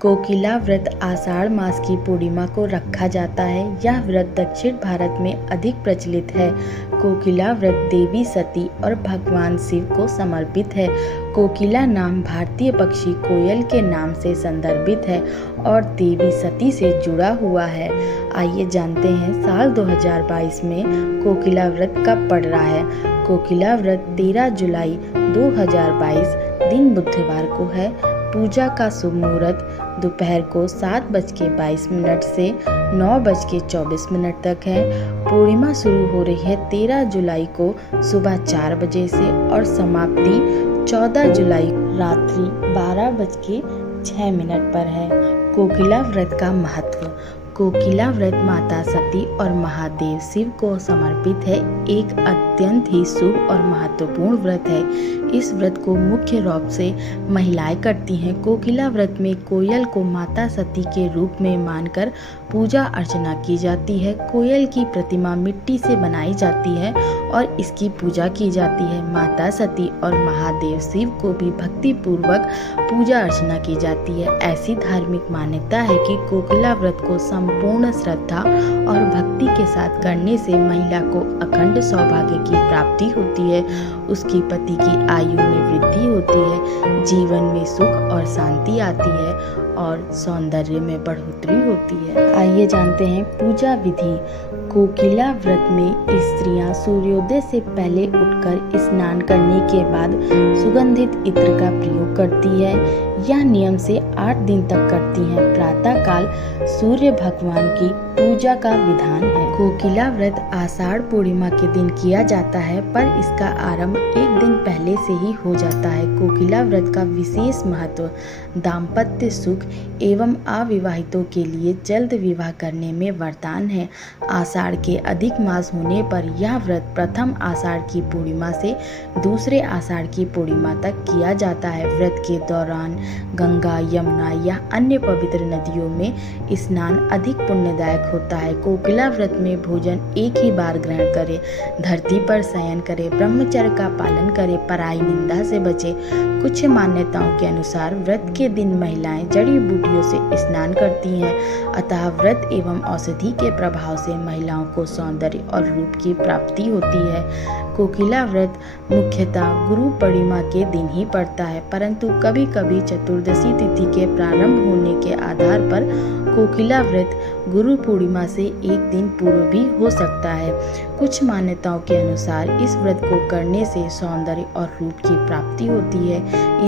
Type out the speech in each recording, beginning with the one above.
कोकिला व्रत आषाढ़ मास की पूर्णिमा को रखा जाता है। यह व्रत दक्षिण भारत में अधिक प्रचलित है। कोकिला व्रत देवी सती और भगवान शिव को समर्पित है। कोकिला नाम भारतीय पक्षी कोयल के नाम से संदर्भित है और देवी सती से जुड़ा हुआ है। आइए जानते हैं साल 2022 में कोकिला व्रत कब पड़ रहा है। कोकिला व्रत 13 जुलाई 2022 दिन बुधवार को है। पूजा का शुभ मुहूर्त दोपहर को 7:22 से 9:24 तक है। पूर्णिमा शुरू हो रही है 13 जुलाई को सुबह 4 बजे से और समाप्ति 14 जुलाई रात्रि 12:06 पर है। कोकिला व्रत का महत्व। कोकिला व्रत माता सती और महादेव शिव को समर्पित है। एक अत्यंत ही शुभ और महत्वपूर्ण व्रत है। इस व्रत को मुख्य रूप से महिलाएं करती हैं। कोकिला व्रत में कोयल को माता सती के रूप में मानकर पूजा अर्चना की जाती है। कोयल की प्रतिमा मिट्टी से बनाई जाती है और इसकी पूजा की जाती है। माता सती और महादेव शिव को भी भक्ति पूर्वक पूजा अर्चना की जाती है। ऐसी धार्मिक मान्यता है कि कोकिला व्रत को संपूर्ण श्रद्धा और भक्ति के साथ करने से महिला को अखंड सौभाग्य की प्राप्ति होती है। उसकी पति की आयु में वृद्धि होती है, जीवन में सुख और शांति आती है और सौंदर्य में बढ़ोतरी होती है। आइए जानते हैं पूजा विधि। कोकिला व्रत में स्त्रियां सूर्योदय से पहले उठकर स्नान करने के बाद सुगंधित इत्र का प्रयोग करती है। यह नियम से 8 दिन तक करती हैं। प्रातः काल सूर्य भगवान की पूजा का विधान है। कोकिला व्रत आषाढ़ पूर्णिमा के दिन किया जाता है, पर इसका आरंभ एक दिन पहले से ही हो जाता है। कोकिला व्रत का विशेष महत्व दाम्पत्य सुख एवं अविवाहितों के लिए जल्द विवाह करने में वरदान है। आषाढ़ के अधिक मास होने पर यह व्रत प्रथम आषाढ़ की पूर्णिमा से दूसरे आषाढ़ की पूर्णिमा तक किया जाता है। व्रत के दौरान गंगा, यमुना या अन्य पवित्र नदियों में स्नान अधिक पुण्यदायक होता है। कोकिला व्रत में भोजन एक ही बार ग्रहण करें, धरती पर शयन करें, ब्रह्मचर्य का पालन करें, पराई निंदा से बचें। कुछ मान्यताओं के अनुसार व्रत के दिन महिलाएं जड़ी बूटियों से स्नान करती हैं, अतः व्रत एवं औषधि के प्रभाव से महिलाओं को सौंदर्य और रूप की प्राप्ति होती है। कोकिला व्रत मुख्यतः गुरु पूर्णिमा के दिन ही पड़ता है, परंतु कभी कभी चतुर्दशी तिथि के प्रारंभ होने के आधार पर कोकिला व्रत गुरु पूर्णिमा से एक दिन पूर्व भी हो सकता है। कुछ मान्यताओं के अनुसार इस व्रत को करने से सौंदर्य और रूप की प्राप्ति होती है।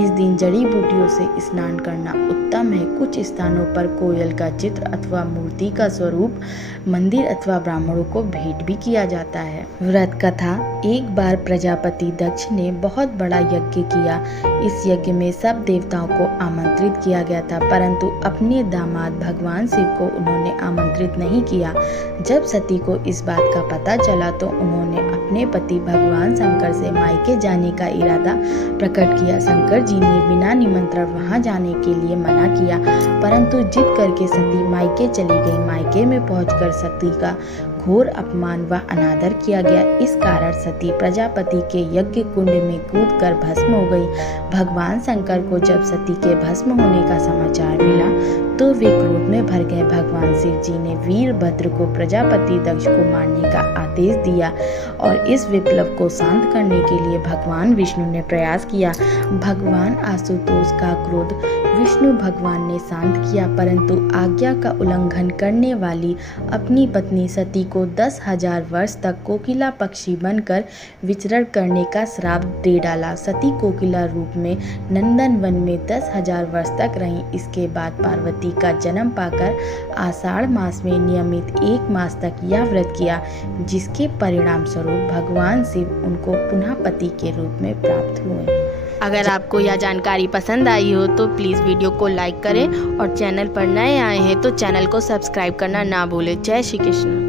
इस दिन जड़ी बूटियों से स्नान करना उत्तम है। कुछ स्थानों पर कोयल का चित्र अथवा मूर्ति का स्वरूप मंदिर अथवा ब्राह्मणों को भेंट भी किया जाता है। व्रत कथा। एक बार प्रजापति दक्ष ने बहुत बड़ा यज्ञ किया। इस यज्ञ में सब देवताओं को आमंत्रित किया गया था, परंतु अपने दामाद भगवान शिव को उन्होंने आमंत्रित नहीं किया। जब सती को इस बात का पता चला तो उन्होंने अपने पति भगवान शंकर से मायके जाने का इरादा प्रकट किया। शंकर जी ने बिना निमंत्रण वहां जाने के लिए मना किया, परंतु जिद करके सती मायके चली गई। मायके में पहुंचकर सती का घोर अपमान व अनादर किया गया। इस कारण सती प्रजापति के यज्ञ कुंड में कूदकर भस्म हो गई। भगवान शंकर को जब सती के भस्म होने का समाचार मिला तो वे क्रोध में भर गए। भगवान शिव जी ने वीरभद्र को प्रजापति दक्ष को मारने का आदेश दिया और इस विप्लव को शांत करने के लिए भगवान विष्णु ने प्रयास किया। भगवान आशुतोष का क्रोध विष्णु भगवान ने शांत किया, परंतु आज्ञा का उल्लंघन करने वाली अपनी पत्नी सती को 10,000 वर्ष तक कोकिला पक्षी बनकर विचरण करने का श्राप दे डाला। सती कोकिला रूप में नंदन वन में 10,000 वर्ष तक रहीं। इसके बाद पार्वती का जन्म पाकर आषाढ़ मास में नियमित 1 मास तक यह व्रत किया, जिसके परिणाम स्वरूप भगवान शिव उनको पुनः पति के रूप में प्राप्त हुए। अगर आपको यह जानकारी पसंद आई हो तो प्लीज़ वीडियो को लाइक करें और चैनल पर नए आए हैं तो चैनल को सब्सक्राइब करना ना भूलें। जय श्री कृष्ण।